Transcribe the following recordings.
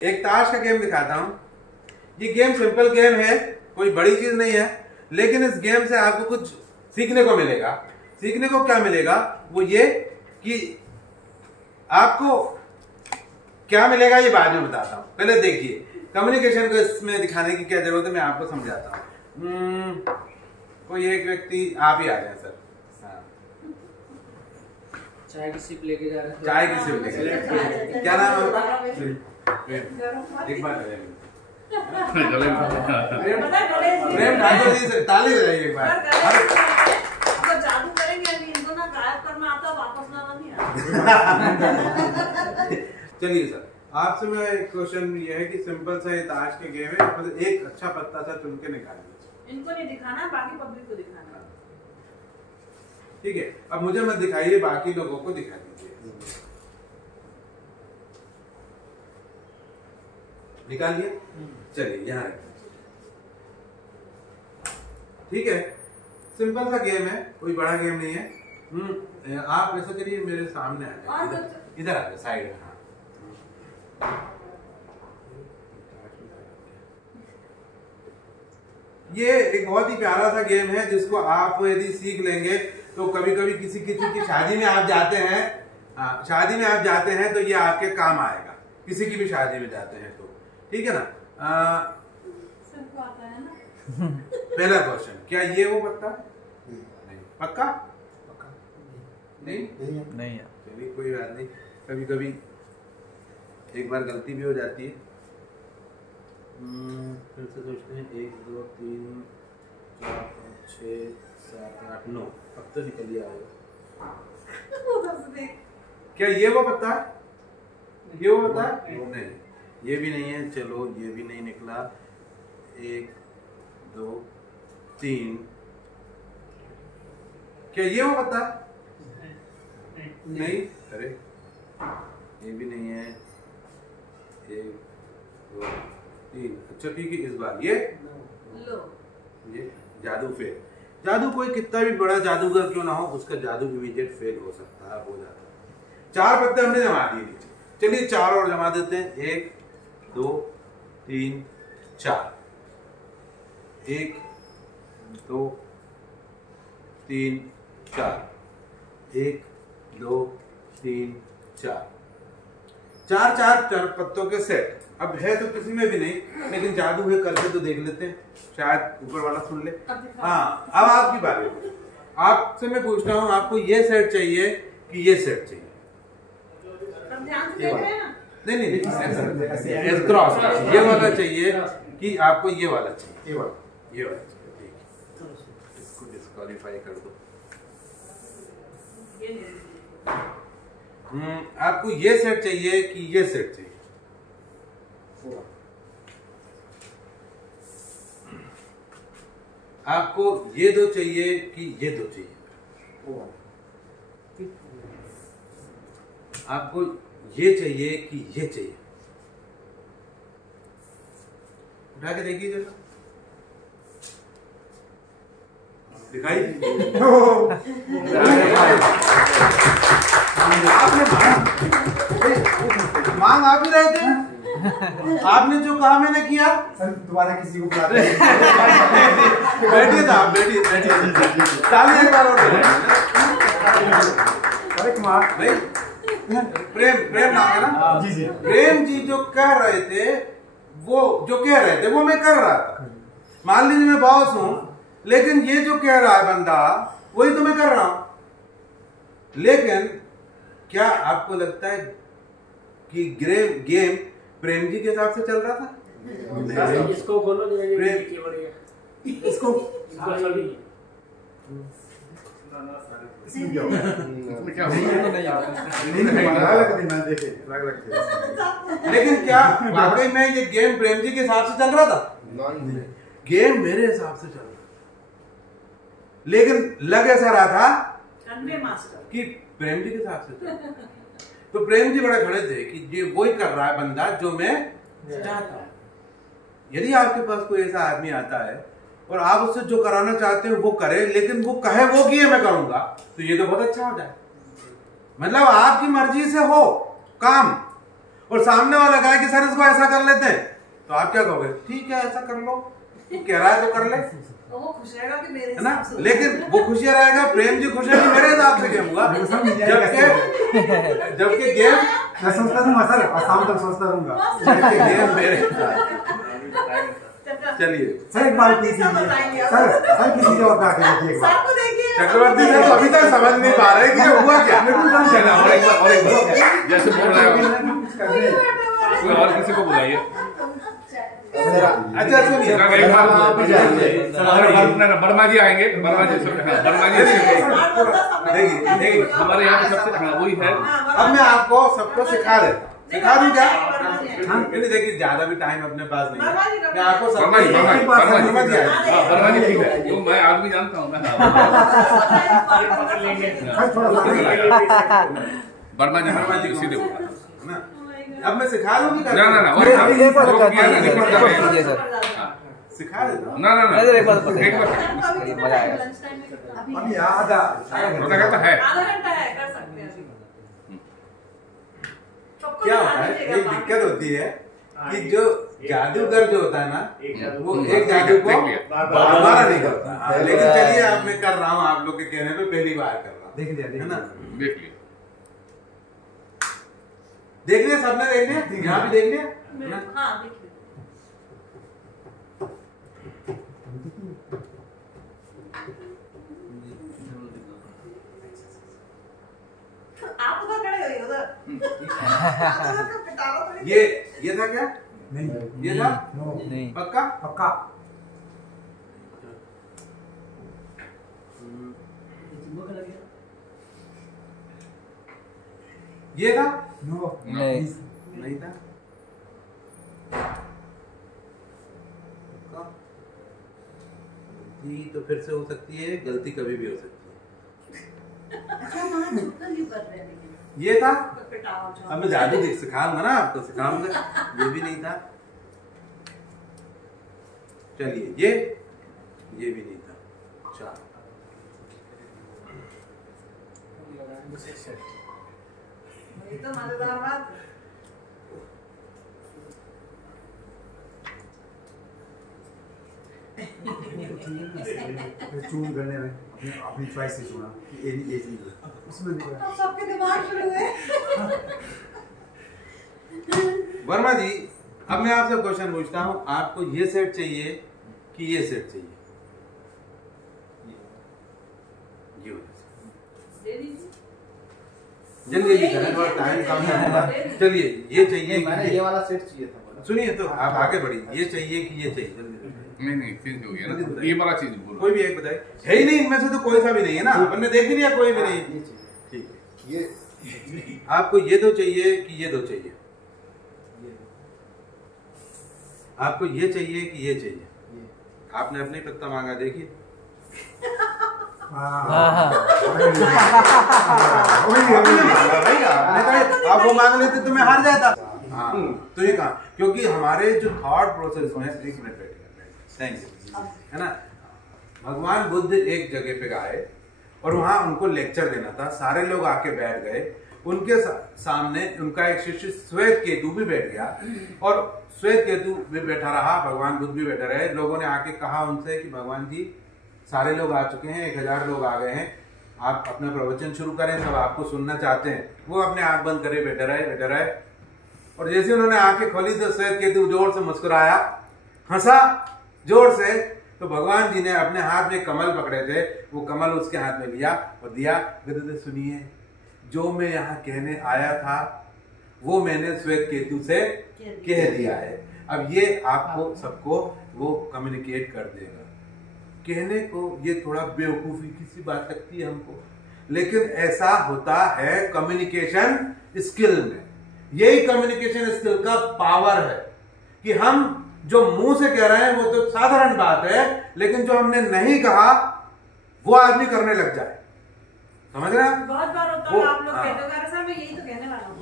एक ताश का गेम दिखाता हूं। ये गेम सिंपल गेम है, कोई बड़ी चीज नहीं है, लेकिन इस गेम से आपको कुछ सीखने को मिलेगा। सीखने को क्या मिलेगा, वो ये कि आपको क्या मिलेगा ये बाद में बताता हूं। पहले देखिए कम्युनिकेशन को इसमें दिखाने की क्या जरूरत है, मैं आपको समझाता हूं। कोई एक व्यक्ति, आप ही आ रहे हैं सर। चाय की सिप लेके जा रहे हैं। चाय की सिप लेके, क्या नाम है? एक बार प्रेम ठाकुर जी से ताली बजाइए एक बार। जादू करेंगे अभी, इनको ना गायब करना आता, वापस लाना नहीं आता। चलिए सर, आपसे मैं एक क्वेश्चन ये है कि सिंपल सा ये ताश के गेम है, एक अच्छा पत्ता सा चुन के निकालिए। इनको नहीं दिखाना, बाकी पब्लिक को दिखाना। ठीक है, अब मुझे मत दिखाइए, बाकी लोगों को दिखा दीजिए। निकालिए, चलिए यहाँ रखिए। ठीक है, सिंपल सा गेम है, कोई बड़ा गेम नहीं है। आप ऐसा करिए, मेरे सामने आ जाइए, इधर आ जाए साइड में। हाँ, ये एक बहुत ही प्यारा सा गेम है जिसको आप यदि सीख लेंगे तो कभी कभी किसी की शादी में आप जाते हैं, शादी में आप जाते हैं तो ये आपके काम आएगा। किसी की भी शादी में जाते हैं तो, ठीक है ना। सबको आता है ना। पहला क्वेश्चन, क्या ये वो पत्ता? नहीं। पक्का? पक्का नहीं, नहीं। चलिए कोई बात नहीं, कभी कभी एक बार गलती भी हो जाती है। फिर से सोचते हैं, 1 2 3 4 5 6 7 8 9, अब तो निकल ही आएगा। क्या ये वो पत्ता है? ये वो पत्ता है? नहीं, ये भी नहीं है। चलो ये भी नहीं निकला। 1 2 3, क्या ये वो पत्ता है? नहीं। अरे ये भी नहीं है। 1 2 3, अच्छा ठीक है, इस बार ये लो, ये जादू फेल। जादू कोई कितना भी बड़ा जादूगर क्यों ना हो, उसका जादू इमीडिएट फेल हो सकता है, हो जाता है। 4 पत्ते हमने जमा दिए नीचे, चलिए 4 और जमा देते हैं। 1 2 3 4, 1 2 3 4, 1 2 3 4, 4 पत्तों के सेट। अब है तो किसी में भी नहीं, लेकिन जादू है, करके तो देख लेते हैं, शायद ऊपर वाला सुन ले। हाँ, अब आपकी बारी है। आपसे मैं पूछता हूँ, आपको ये सेट चाहिए कि ये सेट चाहिए? ध्यान से देख रहे हैं ना? नहीं, क्रॉस, ये वाला चाहिए कि आपको ये वाला चाहिए? ये वाला चाहिए। ठीक, इसको डिस्क्वालीफाई कर दो। आपको ये सेट चाहिए कि ये सेट चाहिए? आपको ये दो चाहिए कि ये दो चाहिए? आपको ये चाहिए कि ये चाहिए? उठा के देखिए जरा, दिखाई। आपने मांग आप ही रहे थे, आपने जो कहा मैंने किया। सर दोबारा किसी को बुला बैठिए साहब, बैठिए। ताली एक बार और। अरे कुमार भाई, प्रेम नाम है ना? जी। प्रेम जी जो कह रहे थे, वो मैं कर रहा था। मान लीजिए मैं बॉस हूं, लेकिन ये जो कह रहा है बंदा, वही तो मैं कर रहा हूं। लेकिन क्या आपको लगता है कि गेम प्रेम जी के हिसाब से चल रहा था? इसको खोलो, इसको लेकिन क्या वाकई में ये गेम प्रेम जी के हिसाब से चल रहा था? गेम मेरे हिसाब से चल रहा, लेकिन लग ऐसा रहा था कि प्रेम जी के हिसाब से चल। तो प्रेम जी बड़े खड़े थे कि ये वही कर रहा है बंदा जो मैं चाहता हूं। यदि आपके पास कोई ऐसा आदमी आता है और आप उससे जो कराना चाहते हो वो करे, लेकिन वो कहे वो किए मैं करूंगा, तो ये तो बहुत अच्छा हो जाए। मतलब आपकी मर्जी से हो काम, और सामने वाला कहा कि सर इसको ऐसा कर लेते हैं, तो आप क्या कहोगे? ठीक है ऐसा कर लो, कह रहा है तो कर ले, तो वो खुश रहेगा कि मेरे है ना? हिसाब से। लेकिन वो खुशियां रहेगा, प्रेम जी खुश रहेगा मेरे हिसाब से गेम हुआ। जबकि गेम मैं सोचता हूँ सर, और शाम तक सोचता रहूंगा। जबकि गेम मेरे चलिए सर एक बार प्लीज सर किसी और का आके देखिए। सर को देखिए, चक्रवर्ती सर तो अभी तक समझ नहीं पा रहे कि ये हुआ क्या। और एक बार जैसे बोल रहे हो कोई और किसी को बुलाइए। अच्छा सुनिए, एक बार वर्मा जी आएंगे, वर्मा जी देखिए हमारे यहाँ पे सबसे वही है। अब मैं आपको सबको सिखा दूं क्या? देखिए ज्यादा भी टाइम अपने पास नहीं है, मैं आपको वर्मा जी ठीक है, तो मैं आदमी जानता हूँ वर्मा जी सीधे बोला। अब मैं सिखा दूंगी ना सिखा देता हूँ। ना एक बार अभी आधा है आधा घंटा है, कर सकते हैं अभी। सबको क्या बता होता है, दीजिएगा एक बाकी। दिक्कत होती है कि जो जादूगर जो होता है ना, वो एक जादू को दोबारा नहीं करता। लेकिन चलिए अब मैं कर रहा हूँ, आप लोग के कहने पे पहली बार कर रहा हूँ, देख लिया है ना? देख लिया। देख लिया सबने, देख लिया, यहाँ भी देख लिया। हाँ देखिए, आप उधर खड़े हो, उधर ये था क्या? नहीं ये था नहीं पक्का? पक्का ये था? नो नहीं था। गलती तो फिर से हो सकती है, गलती कभी भी हो सकती है। अच्छा वहाँ झुककर क्यों कर रहे हैं लेकिन? ये था? पिटाओ जाओ। अब मैं जादू सिखाऊंगा ना आपको, सिखाऊंगा। ये भी नहीं था। चलिए ये भी नहीं था। चार ये तो मजेदार बात। चूज करने में अपनी चॉइस से चुना ये चीज उसमें अब सबके दिमाग शुरू हुए। वर्मा जी, अब मैं आपसे क्वेश्चन पूछता हूँ, आपको ये सेट चाहिए कि ये सेट चाहिए? ये दे दीजिए। जल्दी जल्दी करें, थोड़ा टाइम कम है। चलिए ये चाहिए, मैंने ये वाला सेट चाहिए था। सुनिए तो आप आगे बढ़िए, ये चाहिए कि ये चाहिए? जल्दी नहीं चेंज हो गया ना, ये वाला चीज बोलो। कोई भी एक बताइए। है ही नहीं इनमें से, तो कोई सा भी नहीं है ना, अपन ने देख ही लिया कोई भी नहीं। ठीक है, ये आपको ये दो चाहिए कि ये दो चाहिए? आपको ये चाहिए कि ये चाहिए? आपने अपने पत्ता मांगा, देखिए। आप वो मांग लेते तो मैं हार जाता। हाँ, तो ये कहा, क्योंकि हमारे जो थॉट प्रोसेस में, एक मिनट थैंक यू, है ना, भगवान बुद्ध एक जगह पे गए और वहां उनको लेक्चर देना था, सारे लोग आके बैठ गए, उनके सामने उनका एक शिष्य श्वेत केतु भी बैठ गया और श्वेत केतु भी बैठा रहा, भगवान बुद्ध भी बैठे रहे। लोगों ने आके कहा उनसे कि भगवान जी सारे लोग आ चुके हैं, 1000 लोग आ गए हैं, आप अपना प्रवचन शुरू करें, सब आपको सुनना चाहते हैं। वो अपने आंख बंद करे बैठे रहे और जैसे उन्होंने आंखें खोली तो श्वेत केतु जोर से मुस्कुराया, हंसा जोर से, तो भगवान जी ने अपने हाथ में कमल पकड़े थे, वो कमल उसके हाथ में लिया और दिया, कहते सुनिए जो मैं यहाँ कहने आया था वो मैंने श्वेत केतु से कह दिया है, अब ये आपको सबको वो कम्युनिकेट कर देगा। कहने को ये थोड़ा बेवकूफी की सी बात लगती है हमको, लेकिन ऐसा होता है कम्युनिकेशन स्किल में। यही कम्युनिकेशन स्किल का पावर है कि हम जो मुंह से कह रहे हैं वो तो साधारण बात है, लेकिन जो हमने नहीं कहा वो आदमी करने लग जाए। समझ रहे हैं? बहुत बार होता है, आप लोग कहते हो सर मैं यही तो कहने वाला हूँ।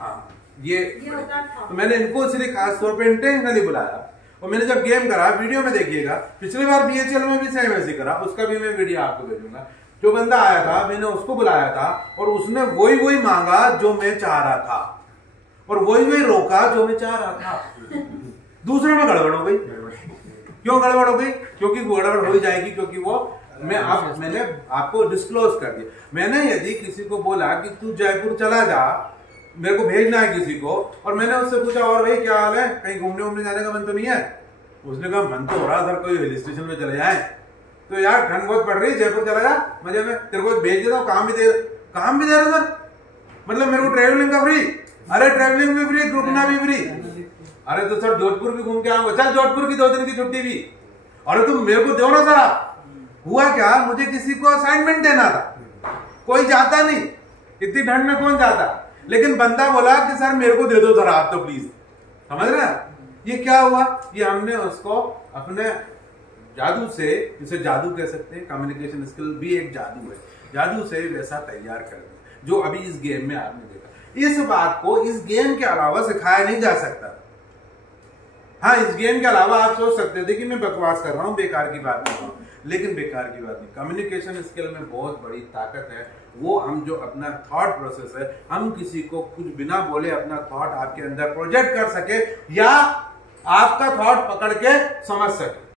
हाँ, ये होता था। तो मैंने इनको सिर्फ खास तौर पे इंटेंशनली बुलाया और मैंने जब गेम करा, वीडियो में देखिएगा, पिछली बार BHL में भी सेम ऐसे करा, उसका भी मैं वीडियो आपको भेजूंगा। जो बंदा आया था मैंने उसको बुलाया था और उसने वही मांगा जो मैं चाह रहा था, और वही रोका जो मैं चाह रहा था। दूसरे में गड़बड़ हो गई। क्यों गड़बड़ हो गई? क्योंकि गड़बड़ हो ही जाएगी, क्योंकि वो मैंने आपको डिस्क्लोज कर दिया। मैंने यदि किसी को बोला कि तू जयपुर चला जा, मेरे को भेजना है किसी को, और मैंने उससे पूछा और भाई क्या हाल है, कहीं घूमने जाने का मन तो नहीं है? उसने कहा मन तो हो रहा सर, कोई हिल स्टेशन में चले जाए। तो यार ठंड बहुत पड़ रही है, जयपुर चला जा मजे में, तेरे को भेज देता हूँ, काम भी दे रहा सर, मतलब मेरे को ट्रेवलिंग का फ्री। अरे ट्रेवलिंग भी फ्री, रुकना भी फ्री। अरे तो सर जोधपुर भी घूम के आऊंगा, चल जोधपुर की 2 दिन की छुट्टी भी। अरे तुम मेरे को दो ना सर। हुआ क्या, मुझे किसी को असाइनमेंट देना था, कोई जाता नहीं, इतनी ठंड में कौन जाता, लेकिन बंदा बोला कि सर मेरे को दे दो सर आप तो प्लीज। समझ रहे हैं? ये क्या हुआ, ये हमने उसको अपने जादू से, इसे जादू कह सकते हैं, कम्युनिकेशन स्किल भी एक जादू है, जादू से वैसा तैयार कर दिया जो अभी इस गेम में आपने देखा। इस बात को इस गेम के अलावा सिखाया नहीं जा सकता। हाँ, इस गेम के अलावा आप सोच सकते थे कि मैं बकवास कर रहा हूँ, बेकार की बात कर रहा हूँ, लेकिन बेकार की बात नहीं। कम्युनिकेशन स्किल में बहुत बड़ी ताकत है, वो हम जो अपना थॉट प्रोसेस है, हम किसी को कुछ बिना बोले अपना थॉट आपके अंदर प्रोजेक्ट कर सके या आपका थॉट पकड़ के समझ सके।